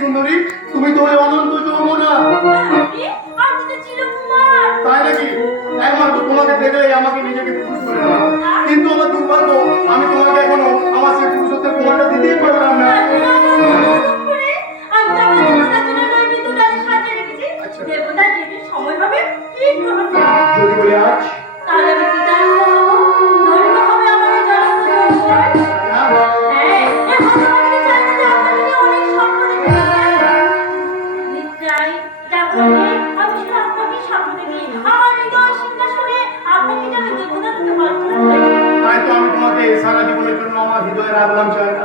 সুন্দরী, তুমি তো ওই অনন্ত যৌবনা। তাই নাকি? একমাত্র তোমাকে দেখলেই আমাকে নিজেকে পুরুষ করে না, কিন্তু আমার দুর্ভাগ্য আমি তোমাকে এখনো আমার সেই পুরুষত্বের প্রমাণটা দিতেই পারলাম না। যদি বলি আজ সারা জীবনের জন্য আমার হৃদয়ে রাখলাম চায় না।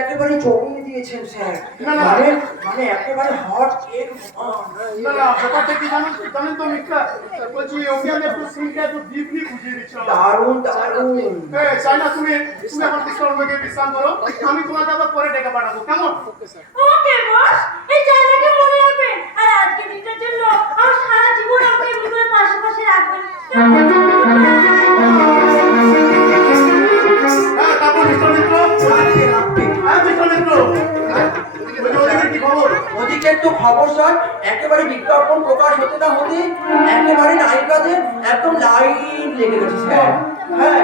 একেবারে জমিয়ে দিয়েছেন স্যার, মানে একেবারে হট কেক। না না, ব্যাপারটা কি জানেন তো মিত্রা, বলছি ওকে আমি একটু সিনটা একটু ডিপলি বুঝিয়ে দিচ্ছিলাম। দারুণ দারুণ। চাই না তুমি এখন বিশ্রাম করো, আমি তোমাকে আবার পরে ডেকে পাঠাবো, কেমন? ওকে বস, এই জায়গাকে মনে রাখবেন, আর আজকে দিনটার জন্য আর সারা জীবন আমাকে এমনি করে পাশাপাশি রাখবেন। হ্যাঁ, তারপর মিস্টার মিত্র, ওদিকের তো খবর স্যার, একেবারে বিজ্ঞাপন প্রকাশ হতে না হতে একেবারে নায়িকাদের একদম লাইন লেগে গেছে স্যার। হ্যাঁ,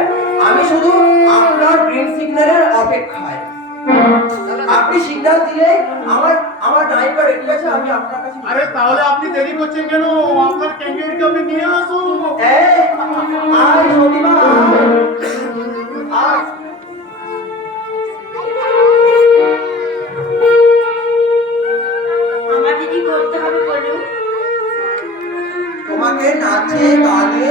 আমি শুধু আপনার গ্রিন সিগন্যালের অপেক্ষায়। আপনি সিগন্যাল দিলে আমার নায়িকা রেডি আছে, আমি আপনার কাছে। আরে তাহলে আপনি দেরি করছেন কেন? আপনার ক্যান্ডিডেটকে আপনি নিয়ে আসুন। আয় সতীমা, আয়। আমার দিদি করতে হবে বলুন। তোমাকে নাচে গানে